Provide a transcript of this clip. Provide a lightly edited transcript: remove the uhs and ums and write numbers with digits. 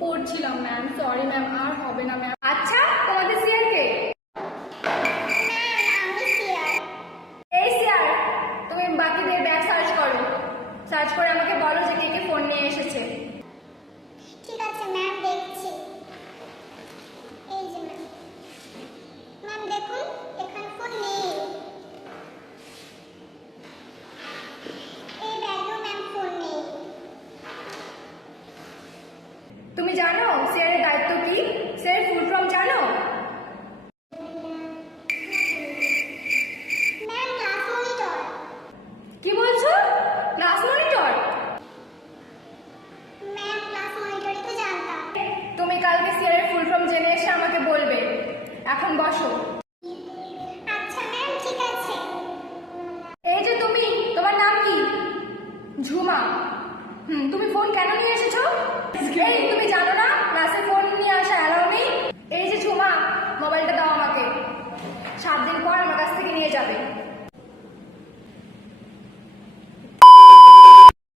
পড়ছিলাম ma'am, sorry ma'am, আর হবে না ম্যাম। আচ্ছা, তোমাদের সিআর কে? এই সিআর, তুমি বাকিদের ব্যাগ সার্চ করো, সার্চ করে আমাকে বলো যে কে কে ফোন নিয়ে এসেছে। ঠিক আছে ম্যাম, দেখছি। এই যে ম্যাম, ম্যাম দেখুন এখানে ফোন নেই। এই ব্যাগেও ম্যাম ফোন নেই। তুমি জানো সিআর এর দায়িত্ব কি? সিআর ফুল ফর্ম জানো? Ma'am class monitor. কি বলছো? Class monitor? ম্যাম ক্লাস মনিটরই তো জানতাম। তুমি কালকে সিআর এর ফুল ফর্ম জেনে এসে আমাকে বলবে। এখন বসো। আচ্ছা ম্যাম, ঠিক আছে। এই যে তুমি, তোমার নাম কি? ঝুমা। তুমি ফোন কেন নিয়ে এসেছো? এই তুমি জানো না ক্লাসে ফোন নিয়ে আসা অ্যালাউ নেই? এই যে ঝুমা, মোবাইলটা দাও আমাকে, 7 দিন পর আমার কাছ থেকে নিয়ে যাবে।